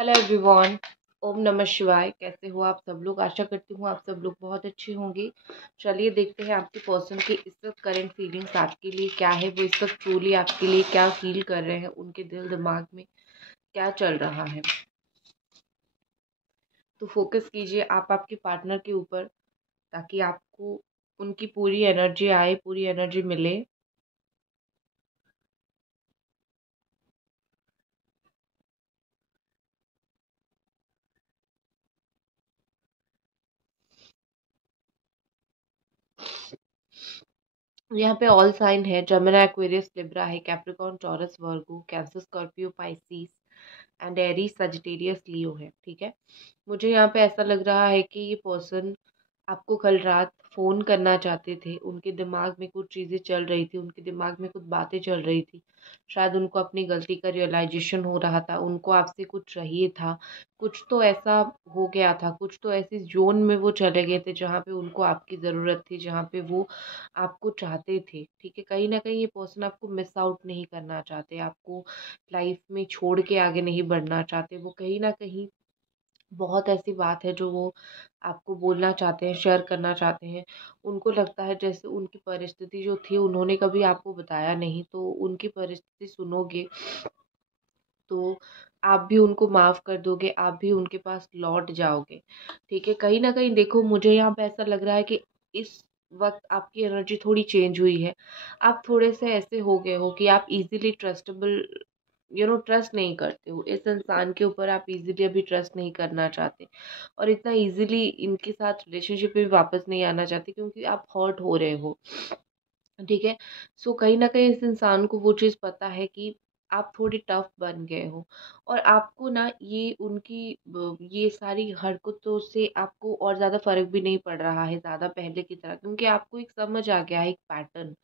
Hello everyone. ओम नमः शिवाय। कैसे हो आप सब लोग? आशा करती हूँ आप सब लोग बहुत अच्छे होंगे। चलिए देखते हैं आपके पर्सन की इस वक्त करंट फीलिंग्स आपके लिए क्या है। वो इस वक्त ट्रूली आपके लिए क्या फील कर रहे हैं, उनके दिल दिमाग में क्या चल रहा है। तो फोकस कीजिए आप आपके पार्टनर के ऊपर, ताकि आपको उनकी पूरी एनर्जी आए, पूरी एनर्जी मिले। यहाँ पे ऑल साइन है, जमिनी, एक्वेरियस, लिब्रा है, Capricorn, Taurus, Virgo, Cancer, Scorpio, Pisces and Aries, Sagittarius, Leo है। ठीक है, मुझे यहाँ पे ऐसा लग रहा है कि ये पर्सन आपको कल रात फ़ोन करना चाहते थे। उनके दिमाग में कुछ चीज़ें चल रही थी, उनके दिमाग में कुछ बातें चल रही थी। शायद उनको अपनी गलती का रियलाइजेशन हो रहा था, उनको आपसे कुछ चाहिए था। कुछ तो ऐसा हो गया था, कुछ तो ऐसी ज़ोन में वो चले गए थे जहाँ पे उनको आपकी ज़रूरत थी, जहाँ पे वो आपको चाहते थे। ठीक है, कहीं न कहीं ये पर्सन आपको मिस आउट नहीं करना चाहते, आपको लाइफ़ में छोड़ के आगे नहीं बढ़ना चाहते। वो कहीं न कहीं बहुत ऐसी बात है जो वो आपको बोलना चाहते हैं, शेयर करना चाहते हैं। उनको लगता है जैसे उनकी परिस्थिति जो थी उन्होंने कभी आपको बताया नहीं, तो उनकी परिस्थिति सुनोगे तो आप भी उनको माफ़ कर दोगे, आप भी उनके पास लौट जाओगे। ठीक है, कहीं न कहीं देखो मुझे यहाँ पे ऐसा लग रहा है कि इस वक़्त आपकी एनर्जी थोड़ी चेंज हुई है। आप थोड़े-से ऐसे हो गए हो कि आप ईज़िली ट्रस्टेबल ट्रस्ट नहीं करते हो। इस इंसान के ऊपर आप ईज़िली अभी ट्रस्ट नहीं करना चाहते और इतना ईज़िली इनके साथ रिलेशनशिप में भी वापस नहीं आना चाहते, क्योंकि आप हर्ट हो रहे हो। ठीक है, सो कहीं न कहीं इस इंसान को वो चीज़ पता है कि आप थोड़े टफ बन गए हो और आपको ना ये उनकी ये सारी हरकतों से आपको और ज़्यादा फ़र्क भी नहीं पड़ रहा है ज़्यादा पहले की तरह, क्योंकि आपको एक समझ आ गया है, एक पैटर्न।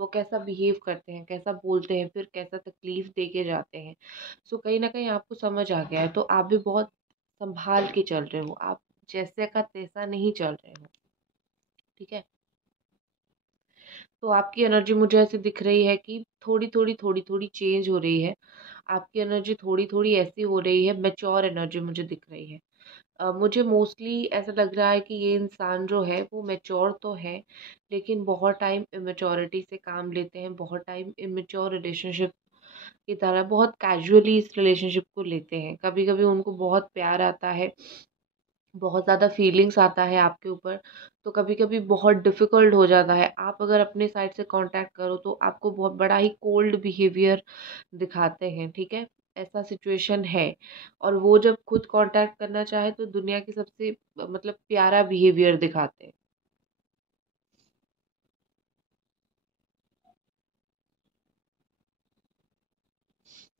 वो कैसा बिहेव करते हैं, कैसा बोलते हैं, फिर कैसा तकलीफ़ दे के जाते हैं। सो कहीं न कहीं आपको समझ आ गया है, तो आप भी बहुत सँभाल के चल रहे हो। आप जैसे का तैसा नहीं चल रहे हो। ठीक है? तो आपकी एनर्जी मुझे ऐसे दिख रही है कि थोड़ी-थोड़ी चेंज हो रही है। आपकी एनर्जी थोड़ी-थोड़ी ऐसी हो रही है, मैच्योर एनर्जी मुझे दिख रही है। मुझे मोस्टली ऐसा लग रहा है कि ये इंसान जो है वो मैच्योर तो है, लेकिन बहुत टाइम इमैच्योरिटी से काम लेते हैं, बहुत टाइम इमैच्योर रिलेशनशिप की तरह बहुत कैजुअली इस रिलेशनशिप को लेते हैं। कभी-कभी उनको बहुत प्यार आता है, बहुत ज़्यादा फीलिंग्स आता है आपके ऊपर, तो कभी-कभी बहुत डिफ़िकल्ट हो जाता है। आप अगर अपने साइड से कॉन्टैक्ट करो तो आपको बहुत बड़ा ही कोल्ड बिहेवियर दिखाते हैं, ठीक है? ऐसा सिचुएशन है और वो जब खुद कॉन्टैक्ट करना चाहे तो दुनिया की सबसे मतलब प्यारा बिहेवियर दिखाते हैं।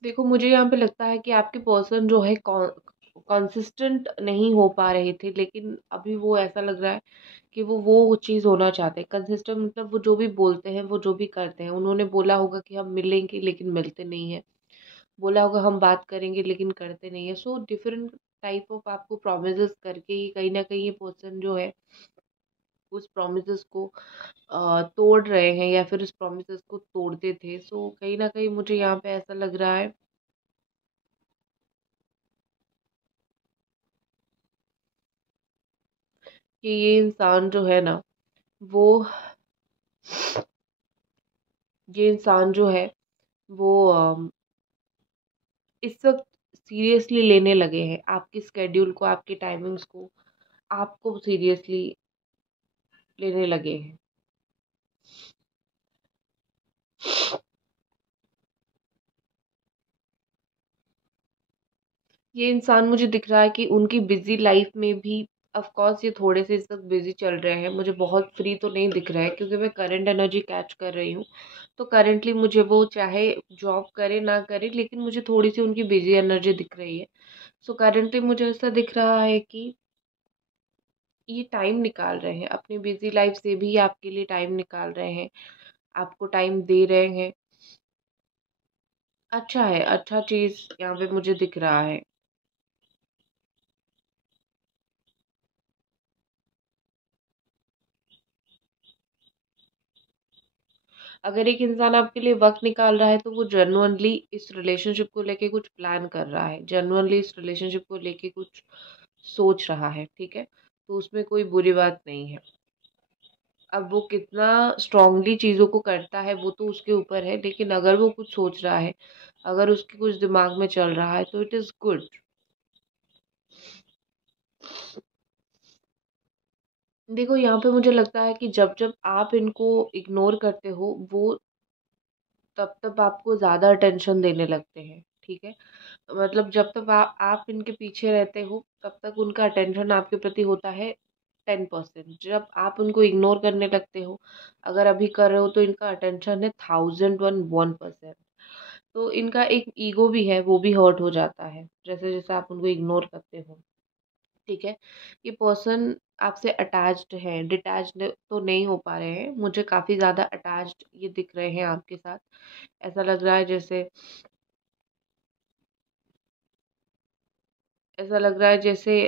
देखो मुझे यहाँ पे लगता है कि आपके पर्सन जो है कंसिस्टेंट नहीं हो पा रहे थे, लेकिन अभी वो ऐसा लग रहा है कि वो चीज़ होना चाहते हैं। कंसिस्टेंट मतलब वो जो भी बोलते हैं, वो जो भी करते हैं। उन्होंने बोला होगा कि हम मिलेंगे लेकिन मिलते नहीं हैं। बोला होगा हम बात करेंगे लेकिन करते नहीं हैं। सो डिफरेंट टाइप ऑफ आपको प्रोमिसेस करके ही कहीं न कहीं ये पर्सन जो है उस प्रोमिसेस को तोड़ रहे हैं या फिर उस प्रोमिसेस को तोड़ते थे। सो कहीं न कहीं मुझे यहाँ पे ऐसा लग रहा है कि वो ये इंसान जो है वो इस वक़्त सीरियसली लेने लगे हैं आपकी स्केड्यूल को, आपकी टाइमिंग्स को, आपको सीरियसली लेने लगे हैं। ये इंसान मुझे दिख रहा है कि उनकी बिज़ी लाइफ़ में भी ऑफ़ कोर्स ये थोड़े से इस वक़्त बिज़ी चल रहे हैं। मुझे बहुत फ्री तो नहीं दिख रहा है, क्योंकि मैं करंट एनर्जी कैच कर रही हूँ। तो करंटली मुझे वो चाहे जॉब करे ना करे, लेकिन मुझे थोड़ी-सी उनकी बिज़ी एनर्जी दिख रही है। सो करंटली मुझे ऐसा दिख रहा है कि ये टाइम निकाल रहे हैं, अपनी बिज़ी लाइफ़ से भी आपके लिए टाइम निकाल रहे हैं, आपको टाइम दे रहे हैं। अच्छा है, अच्छा चीज़ यहाँ पे मुझे दिख रहा है। अगर एक इंसान आपके लिए वक़्त निकाल रहा है तो वो जेन्युइनली इस रिलेशनशिप को लेके कुछ प्लान कर रहा है, जेन्युइनली इस रिलेशनशिप को लेके कुछ सोच रहा है, ठीक है? तो उसमें कोई बुरी बात नहीं है। अब वो कितना स्ट्रॉन्गली चीज़ों को करता है वो तो उसके ऊपर है, लेकिन अगर वो कुछ सोच रहा है, अगर उसके कुछ दिमाग में चल रहा है तो इट इज़ गुड। देखो यहाँ पे मुझे लगता है कि जब-जब आप इनको इग्नोर करते हो, वो तब-तब आपको ज़्यादा अटेंशन देने लगते हैं, ठीक है? मतलब जब तक आप इनके पीछे रहते हो, तब तक उनका अटेंशन आपके प्रति होता है 10%। जब आप उनको इग्नोर करने लगते हो, अगर अभी कर रहे हो तो इनका अटेंशन है 1001%। तो इनका एक ईगो भी है, वो भी हर्ट हो जाता है, जैसे-जैसे आप उनको इग्नोर करते हो, ठीक है? ये पर्सन आपसे अटैच्ड है, डिटैच्ड तो नहीं हो पा रहे हैं, मुझे काफ़ी ज़्यादा अटैच्ड ये दिख रहे हैं आपके साथ। ऐसा लग रहा है जैसे ऐसा लग रहा है जैसे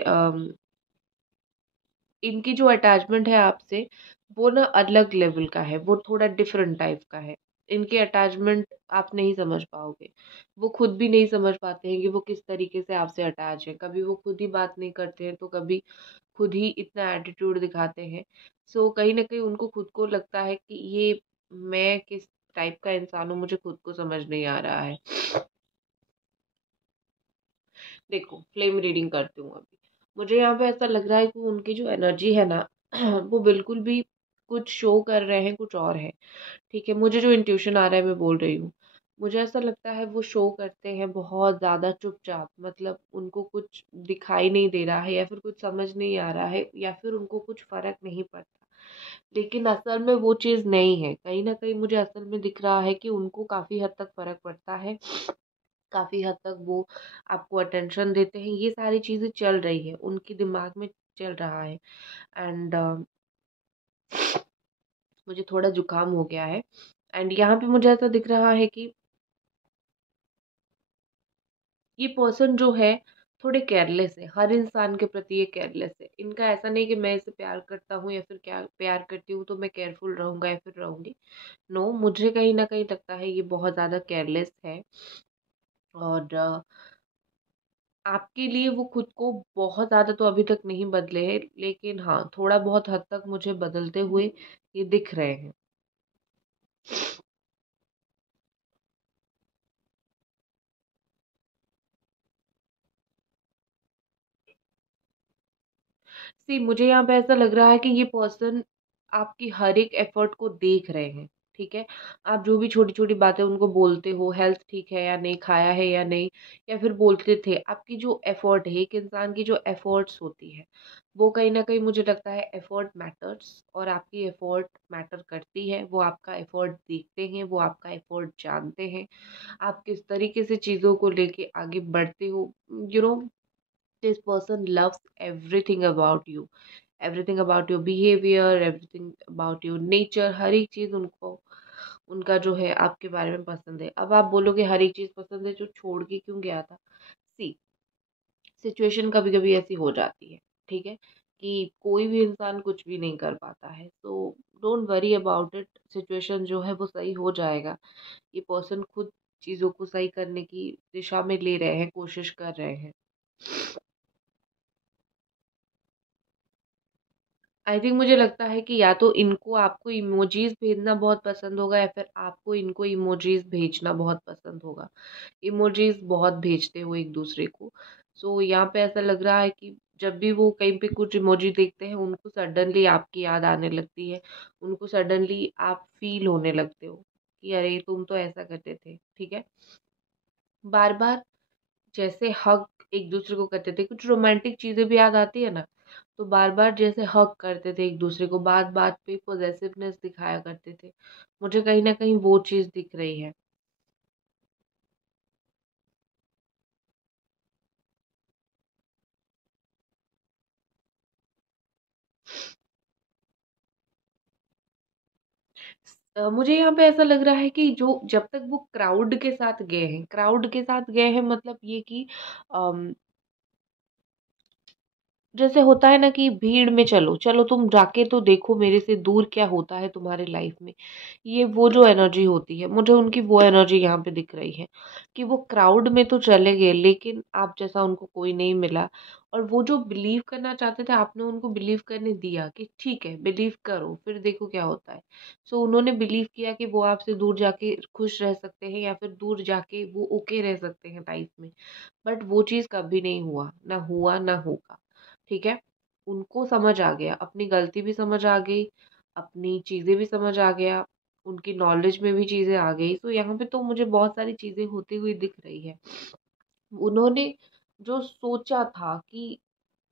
इनकी जो अटैचमेंट है आपसे, वो ना अलग लेवल का है, वो थोड़ा डिफरेंट टाइप का है। इनके अटैचमेंट आप नहीं समझ पाओगे। वो खुद भी नहीं समझ पाते हैं कि वो किस तरीके से आपसे अटैच हैं। कभी वो खुद ही बात नहीं करते हैं, तो कभी खुद ही इतना एटीट्यूड दिखाते हैं। सो कहीं न कहीं उनको खुद को लगता है कि ये मैं किस टाइप का इंसान हूँ, मुझे खुद को समझ नहीं आ रहा है। देखो, फ्लेम रीडिंग करती हूँ अभी। मुझे यहाँ पे ऐसा लग रहा है कि उनकी जो एनर्जी है ना वो बिल्कुल भी कुछ शो कर रहे हैं, कुछ और है। ठीक है, मुझे जो इंट्यूशन आ रहा है मैं बोल रही हूँ। मुझे ऐसा लगता है वो शो करते हैं बहुत ज़्यादा चुपचाप, मतलब उनको कुछ दिखाई नहीं दे रहा है या फिर कुछ समझ नहीं आ रहा है या फिर उनको कुछ फ़र्क नहीं पड़ता। लेकिन असल में वो चीज़ नहीं है। कहीं न कहीं मुझे असल में दिख रहा है कि उनको काफ़ी हद तक फ़र्क पड़ता है। काफ़ी हद तक वो आपको अटेंशन देते हैं, ये सारी चीज़ें चल रही है, उनके दिमाग में चल रहा है। एंड मुझे थोड़ा ज़ुकाम हो गया है। एंड यहाँ पे मुझे ऐसा दिख रहा है कि ये पर्सन जो है थोड़े केयरलेस है, हर इंसान के प्रति ये केयरलेस है। इनका ऐसा नहीं कि मैं इसे प्यार करता हूँ या फिर क्या प्यार करती हूँ तो मैं केयरफुल रहूँगा या फिर रहूँगी। नो, मुझे कहीं न कहीं लगता है ये बहुत ज़्यादा केयरलेस है और आपके लिए वो खुद को बहुत ज़्यादा तो अभी तक नहीं बदले हैं, लेकिन हाँ, थोड़ा बहुत हद तक मुझे बदलते हुए ये दिख रहे हैं। सी मुझे यहाँ पे ऐसा लग रहा है कि ये पर्सन आपकी हर एक एफर्ट को देख रहे हैं, ठीक है? आप जो भी छोटी-छोटी बातें उनको बोलते हो, हेल्थ ठीक है या नहीं, खाया है या नहीं, या फिर बोलते थे, आपकी जो एफर्ट है, एक इंसान की जो एफर्ट्स होती है, वो कहीं न कहीं मुझे लगता है एफर्ट मैटर्स और आपकी एफर्ट मैटर करती है। वो आपका एफर्ट देखते हैं, वो आपका एफर्ट जानते हैं। आप किस तरीके से चीज़ों को लेके आगे बढ़ते हो, you know this person loves everything about your behavior, everything about your nature, हर एक चीज़ उनको उनका जो है आपके बारे में पसंद है। अब आप बोलोगे हर एक चीज़ पसंद है जो छोड़ के क्यों गया था? सी सिचुएशन कभी-कभी ऐसी हो जाती है, ठीक है? कि कोई भी इंसान कुछ भी नहीं कर पाता है। तो don't worry about it, situation जो है वो सही हो जाएगा। ये पर्सन खुद चीज़ों को सही करने की दिशा में ले रहे हैं, कोशिश कर रहे हैं। आई थिंक मुझे लगता है कि या तो इनको आपको इमोजीज़ भेजना बहुत पसंद होगा या फिर आपको इनको इमोजीज़ भेजना बहुत पसंद होगा। इमोजीज़ बहुत भेजते हो एक-दूसरे को। सो यहाँ पे ऐसा लग रहा है कि जब भी वो कहीं पे कुछ इमोजी देखते हैं, उनको सडनली आपकी याद आने लगती है। उनको सडनली आप फ़ील होने लगते हो कि अरे! तुम तो ऐसा करते थे, ठीक है? बार-बार जैसे हग एक-दूसरे को करते थे, कुछ रोमांटिक चीज़ें भी याद आती है ना, तो बार-बार जैसे हग करते थे एक-दूसरे को, बात-बात पे पॉसेसिवनेस दिखाया करते थे। मुझे कहीं न कहीं वो चीज़ दिख रही है। मुझे यहाँ पे ऐसा लग रहा है कि जो जब तक वो क्राउड के साथ गए हैं, क्राउड के साथ गए हैं मतलब ये कि अम जैसे होता है ना कि भीड़ में चलो चलो तुम जाके तो देखो मेरे से दूर क्या होता है तुम्हारी लाइफ में। ये वो जो एनर्जी होती है, मुझे उनकी वो एनर्जी यहाँ पे दिख रही है कि वो क्राउड में तो चले गए लेकिन आप जैसा उनको कोई नहीं मिला। और वो जो बिलीव करना चाहते थे आपने उनको बिलीव करने दिया कि ठीक है बिलीव करो फिर देखो क्या होता है। सो उन्होंने बिलीव किया कि वो आपसे दूर जाके खुश रह सकते हैं या फिर दूर जाके वो ओके रह सकते हैं लाइफ में। बट वो चीज़ कभी नहीं हुआ, ना हुआ ना होगा। ठीक है? उनको समझ आ गया, अपनी गलती भी समझ आ गई, अपनी चीज़ें भी समझ आ गया, उनकी नॉलेज में भी चीज़ें आ गई। तो यहाँ पे तो मुझे बहुत सारी चीज़ें होती हुई दिख रही है। उन्होंने जो सोचा था कि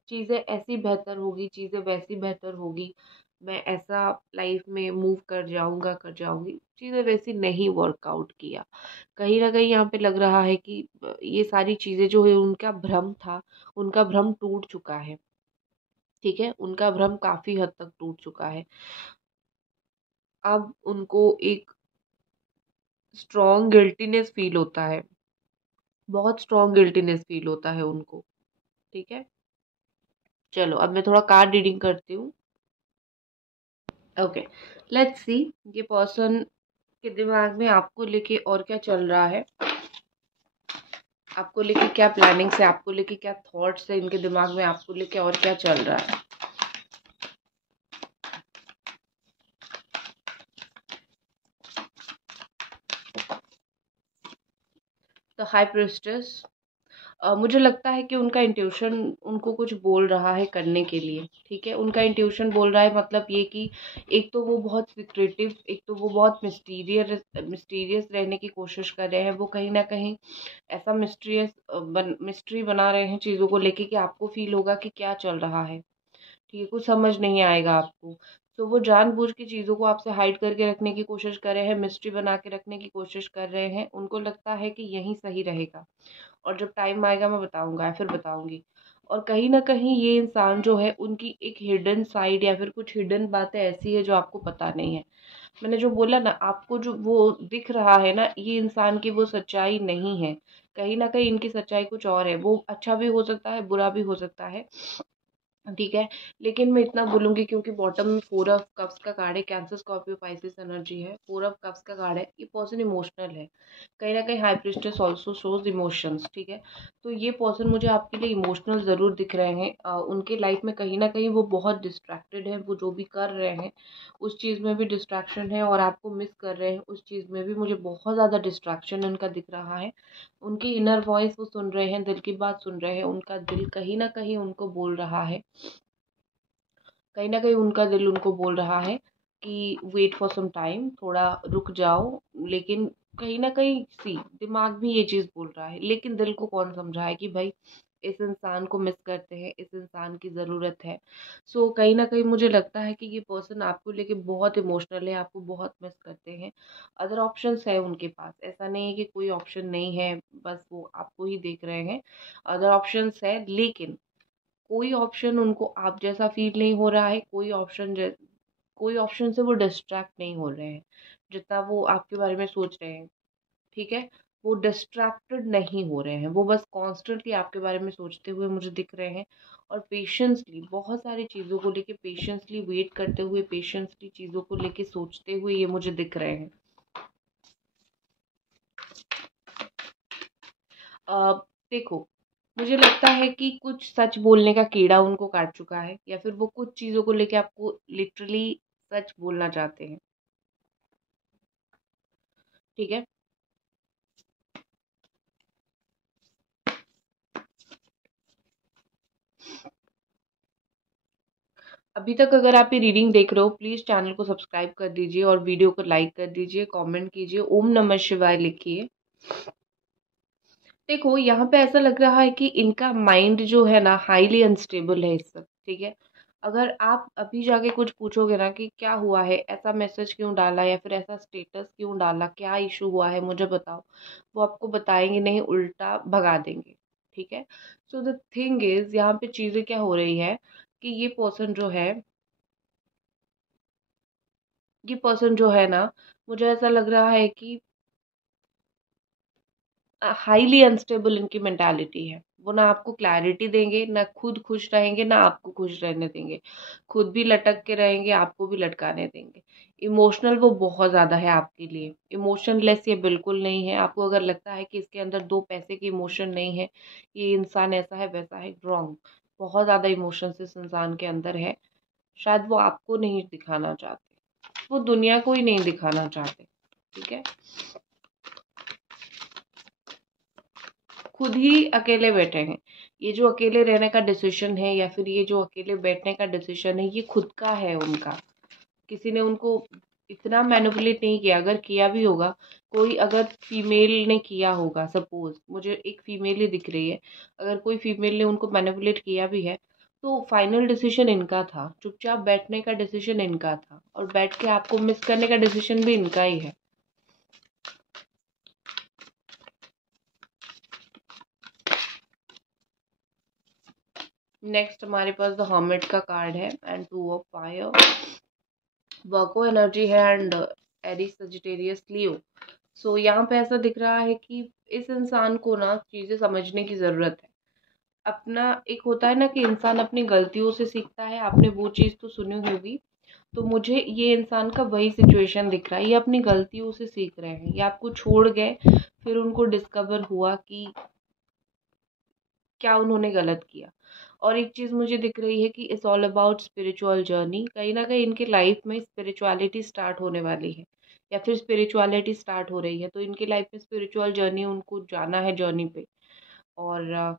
चीज़ें ऐसी बेहतर होगी, चीज़ें वैसी बेहतर होगी, मैं ऐसा लाइफ में मूव कर जाऊँगी, चीज़ें वैसी नहीं वर्कआउट किया। कहीं न कहीं यहाँ पे लग रहा है कि ये सारी चीज़ें जो है उनका भ्रम था, उनका भ्रम टूट चुका है। ठीक है? उनका भ्रम काफ़ी हद तक टूट चुका है। अब उनको एक स्ट्रॉन्ग गिल्टीनेस फ़ील होता है, बहुत स्ट्रॉन्ग गिल्टीनेस फ़ील होता है उनको। ठीक है? चलो अब मैं थोड़ा कार्ड रीडिंग करती हूँ। ओके, लेट्स सी ये पर्सन के दिमाग में आपको लेके और क्या चल रहा है, आपको लेके क्या प्लानिंग्स है, आपको लेके क्या थॉट्स है, इनके दिमाग में आपको लेके और क्या चल रहा है। द हाई प्रिस्टेस, मुझे लगता है कि उनका इंट्यूशन उनको कुछ बोल रहा है करने के लिए। ठीक है, उनका इंट्यूशन बोल रहा है मतलब ये कि एक तो वो बहुत सिक्रेटिव, एक तो वो बहुत मिस्टीरियस मिस्टीरियस रहने की कोशिश कर रहे हैं। वो कहीं ना कहीं ऐसा मिस्ट्री बना रहे हैं चीज़ों को लेके कि आपको फील होगा कि क्या चल रहा है। ठीक है, कुछ समझ नहीं आएगा आपको। तो वो जानबूझ के चीज़ों को आपसे हाइड करके रखने की कोशिश कर रहे हैं, मिस्ट्री बना के रखने की कोशिश कर रहे हैं। उनको लगता है कि यही सही रहेगा और जब टाइम आएगा मैं बताऊँगा या फिर बताऊँगी। और कहीं न कहीं ये इंसान जो है उनकी एक हिडन साइड या फिर कुछ हिडन बातें ऐसी है जो आपको पता नहीं है। मैंने जो बोला ना आपको जो वो दिख रहा है ना ये इंसान की वो सच्चाई नहीं है। कहीं न कहीं इनकी सच्चाई कुछ और है। वो अच्छा भी हो सकता है, बुरा भी हो सकता है। ठीक है, लेकिन मैं इतना बोलूँगी क्योंकि बॉटम में 4 ऑफ कप्स का कार्ड है, कैंसर, स्कॉर्पियो, पाइसेस एनर्जी है, 4 ऑफ कप्स का कार्ड है, ये पर्सन इमोशनल है। कहीं न कहीं high priestess also shows emotions, ठीक है? तो ये पर्सन मुझे आपके लिए इमोशनल ज़रूर दिख रहे हैं। उनके लाइफ में कहीं न कहीं वो बहुत डिस्ट्रैक्टेड हैं, वो जो भी कर रहे हैं, उस चीज़ में भी डिस्ट्रैक्शन है और आपको मिस कर रहे हैं, उस चीज़ में भी मुझे बहुत ज़्यादा डिस्ट्रैक्शन उनका दिख रहा है। उनकी इनर वॉइस वो सुन रहे हैं, दिल की बात सुन रहे हैं, उनका दिल कहीं न कहीं उनको बोल रहा है, कहीं न कहीं उनका दिल उनको बोल रहा है कि वेट फॉर सम टाइम, थोड़ा रुक जाओ। लेकिन कहीं न कहीं दिमाग भी ये चीज़ बोल रहा है, लेकिन दिल को कौन समझाए कि भाई इस इंसान को मिस करते हैं, इस इंसान की ज़रूरत है। सो कहीं न कहीं मुझे लगता है कि ये पर्सन आपको लेके बहुत इमोशनल है, आपको बहुत मिस करते हैं। अदर ऑप्शंस है उनके पास, ऐसा नहीं है कि कोई ऑप्शन नहीं है, बस वो आपको ही देख रहे हैं। अदर ऑप्शंस है लेकिन कोई ऑप्शन उनको आप जैसा फ़ील नहीं हो रहा है, कोई ऑप्शन से वो डिस्ट्रैक्ट नहीं हो रहे हैं, जितना वो आपके बारे में सोच रहे हैं, ठीक है? वो डिस्ट्रैक्टेड नहीं हो रहे हैं, वो बस कॉन्स्टेंटली आपके बारे में सोचते हुए मुझे दिख रहे हैं और पेशेंसली बहुत सारी चीज़ों को लेके पेशेंसली वेट करते हुए, पेशेंसली चीज़ों को लेके सोचते हुए ये मुझे दिख रहे हैं। अ, देखो, मुझे लगता है कि कुछ सच बोलने का कीड़ा उनको काट चुका है या फिर वो कुछ चीज़ों को लेके आपको लिटरली सच बोलना चाहते हैं, ठीक है? अभी तक अगर आप ये रीडिंग देख रहे हो, प्लीज़ चैनल को सब्सक्राइब कर दीजिए और वीडियो को लाइक कर दीजिए, कमेंट कीजिए, ओम नमः शिवाय लिखिए। देखो, यहाँ पे ऐसा लग रहा है कि इनका माइंड जो है ना हाईली अनस्टेबल है इस वक़्त, ठीक है? अगर आप अभी जाके कुछ पूछोगे ना कि क्या हुआ है, ऐसा मैसेज क्यों डाला या फिर ऐसा स्टेटस क्यों डाला, क्या इश्यू हुआ है मुझे बताओ, वो आपको बताएँगे नहीं, उल्टा भगा देंगे, ठीक है? सो द थिंग इज़ यहाँ पे चीज़ें क्या हो रही है कि ये पर्सन जो है ना, मुझे ऐसा लग रहा है कि हाईली अनस्टेबल इनकी मेंटालिटी है। वो ना आपको क्लैरिटी देंगे, ना खुद खुश रहेंगे, ना आपको खुश रहने देंगे। खुद भी लटक के रहेंगे, आपको भी लटकाने देंगे। इमोशनल वो बहुत ज़्यादा है आपके लिए, इमोशनलेस ये बिल्कुल नहीं है। आपको अगर लगता है कि इसके अंदर 2 पैसे की इमोशन नहीं है, ये इंसान ऐसा है वैसा है, रॉन्ग। बहुत ज़्यादा इमोशंस इस इंसान के अंदर है। शायद वो आपको नहीं दिखाना चाहते, वो दुनिया को ही नहीं दिखाना चाहते, ठीक है? खुद ही अकेले बैठे हैं। ये जो अकेले रहने का डिसीजन है या फिर ये जो अकेले बैठने का डिसीजन है, ये खुद का है उनका। किसी ने उनको इतना मैनिपुलेट नहीं किया। अगर किया भी होगा, कोई अगर फीमेल ने किया होगा, सपोज मुझे एक फीमेल ही दिख रही है, अगर कोई फीमेल ने उनको मैनिपुलेट किया भी है, तो फाइनल डिसीजन इनका था। चुपचाप बैठने का डिसीजन इनका था, और बैठ के आपको मिस करने का डिसीजन भी इनका ही है। नेक्स्ट हमारे पास द हर्मिट का कार्ड है and 2 of fire, Virgo energy है एंड एरीज सजिटेरियस लियो। सो यहाँ पे ऐसा दिख रहा है कि इस इंसान को ना चीज़ें समझने की ज़रूरत है। अपना एक होता है ना कि इंसान अपनी गलतियों से सीखता है, आपने वो चीज़ तो सुनी होगी। तो मुझे ये इंसान का वही सिचुएशन दिख रहा है। ये अपनी गलतियों से सीख रहे हैं, ये आपको छोड़ गए, फिर उनको डिस्कवर हुआ कि क्या उन्होंने गलत किया। और एक चीज़ मुझे दिख रही है कि it's all about spiritual journey. कहीं ना कहीं इनके लाइफ में स्पिरिचुअलिटी स्टार्ट होने वाली है, या फिर स्पिरिचुअलिटी स्टार्ट हो रही है। तो इनके लाइफ में स्पिरिचुअल जर्नी उनको जाना है, जर्नी पे। और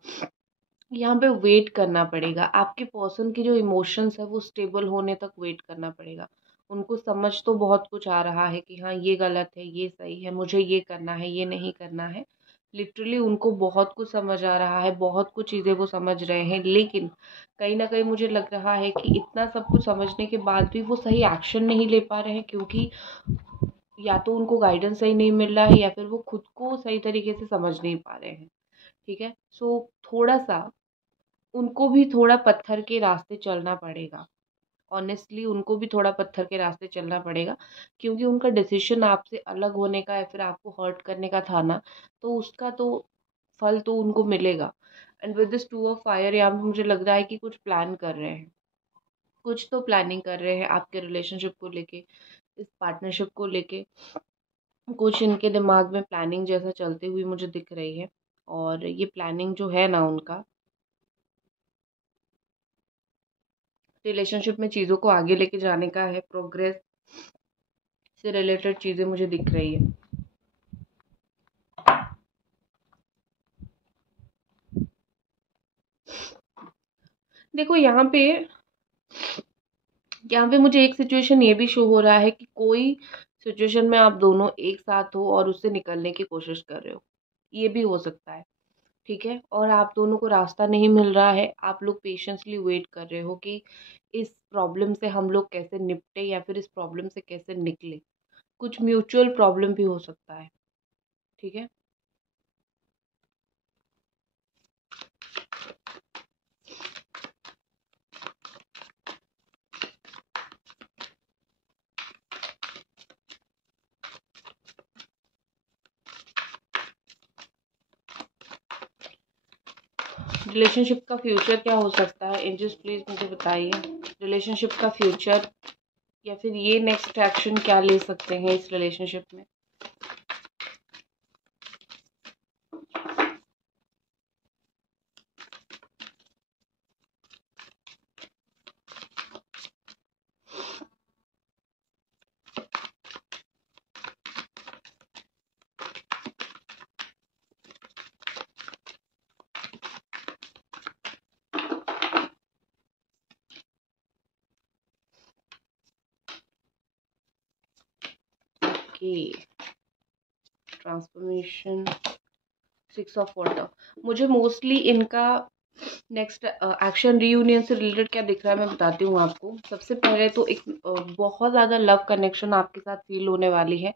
यहाँ पे वेट करना पड़ेगा। आपके पर्सन की जो इमोशंस है वो स्टेबल होने तक वेट करना पड़ेगा। उनको समझ तो बहुत कुछ आ रहा है कि हाँ ये गलत है, ये सही है, मुझे ये करना है, ये नहीं करना है। लिटरली उनको बहुत कुछ समझ आ रहा है, बहुत कुछ चीज़ें वो समझ रहे हैं। लेकिन कहीं ना कहीं मुझे लग रहा है कि इतना सब कुछ समझने के बाद भी वो सही एक्शन नहीं ले पा रहे हैं, क्योंकि या तो उनको गाइडेंस सही नहीं मिल रहा है, या फिर वो खुद को सही तरीके से समझ नहीं पा रहे हैं। ठीक है, सो थोड़ा सा उनको भी थोड़ा पत्थर के रास्ते चलना पड़ेगा। ऑनेस्टली उनको भी थोड़ा पत्थर के रास्ते चलना पड़ेगा, क्योंकि उनका डिसीजन आपसे अलग होने का या फिर आपको हर्ट करने का था ना, तो उसका तो फल तो उनको मिलेगा। And with this 2 of fire, यहाँ पे मुझे लग रहा है कि कुछ प्लान कर रहे हैं, कुछ तो प्लानिंग कर रहे हैं आपके रिलेशनशिप को लेके, इस पार्टनरशिप को लेके। कुछ इनके दिमाग में प्लानिंग जैसा चलती हुई मुझे दिख रही है। और ये प्लानिंग जो है ना उनका, रिलेशनशिप में चीज़ों को आगे लेके जाने का है, प्रोग्रेस से रिलेटेड चीज़ें मुझे दिख रही है। देखो यहाँ पे मुझे एक सिचुएशन ये भी शो हो रहा है कि कोई सिचुएशन में आप दोनों एक साथ हो और उससे निकलने की कोशिश कर रहे हो, ये भी हो सकता है। ठीक है, और आप दोनों को रास्ता नहीं मिल रहा है, आप लोग पेशेंसली वेट कर रहे हो कि इस प्रॉब्लम से हम लोग कैसे निपटे, या फिर इस प्रॉब्लम से कैसे निकले। कुछ म्यूचुअल प्रॉब्लम भी हो सकता है। ठीक है, रिलेशनशिप का फ्यूचर क्या हो सकता है? एंजल्स प्लीज मुझे बताइए, रिलेशनशिप का फ्यूचर, या फिर ये नेक्स्ट एक्शन क्या ले सकते हैं इस रिलेशनशिप में। Okay, transformation, 6 of water. मुझे मोस्टली इनका नेक्स्ट एक्शन रीयूनियन से रिलेटेड क्या दिख रहा है मैं बताती हूँ आपको। सबसे पहले तो एक बहुत ज़्यादा लव कनेक्शन आपके साथ फील होने वाली है,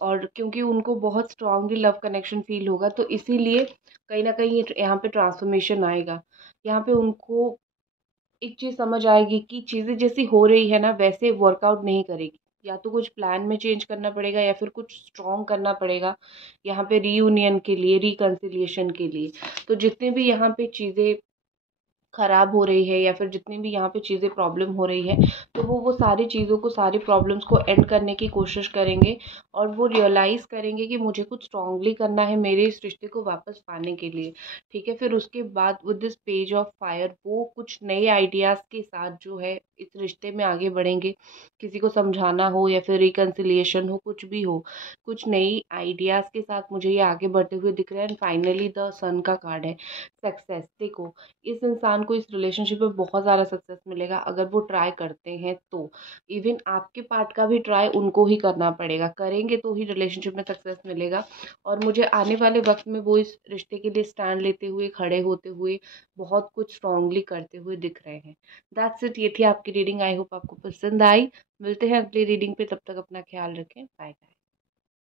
और क्योंकि उनको बहुत स्ट्रांगली लव कनेक्शन फील होगा, तो इसीलिए कहीं ना कहीं यहाँ पे ट्रांसफॉर्मेशन आएगा। यहाँ पे उनको एक चीज़ समझ आएगी कि चीज़ें जैसी हो रही है ना वैसे वर्कआउट नहीं करेगी। या तो कुछ प्लान में चेंज करना पड़ेगा या फिर कुछ स्ट्रॉन्ग करना पड़ेगा यहाँ पे रीयूनियन के लिए, रिकन्सिलिएशन के लिए। तो जितने भी यहाँ पे चीज़ें खराब हो रही है या फिर जितनी भी यहाँ पे चीज़ें प्रॉब्लम हो रही है, तो वो सारी चीज़ों को, सारी प्रॉब्लम्स को एंड करने की कोशिश करेंगे और वो रियलाइज़ करेंगे कि मुझे कुछ स्ट्रांगली करना है मेरे इस रिश्ते को वापस पाने के लिए। ठीक है, फिर उसके बाद with this page of fire वो कुछ नए आइडियाज़ के साथ जो है इस रिश्ते में आगे बढ़ेंगे। किसी को समझाना हो या फिर रिकन्सिलिएशन हो, कुछ भी हो, कुछ नई आइडियाज़ के साथ मुझे ये आगे बढ़ते हुए दिख रहा है। एंड फाइनली द सन का कार्ड है सक्सेस। देखो, इस इंसान को इस रिलेशनशिप में बहुत ज़्यादा सक्सेस मिलेगा अगर वो ट्राई करते हैं तो। इवन आपके पार्ट का भी ट्राई उनको ही करना पड़ेगा, करेंगे तो ही रिलेशनशिप में सक्सेस मिलेगा। और मुझे आने वाले वक्त में वो इस रिश्ते के लिए स्टैंड लेते हुए, खड़े होते हुए, बहुत कुछ स्ट्रांगली करते हुए दिख रहे हैं। दैट्स इट, ये थी आपकी रीडिंग। आई होप आपको पसंद आई। मिलते हैं अगली रीडिंग पे, तब तक अपना ख्याल रखें। Bye bye.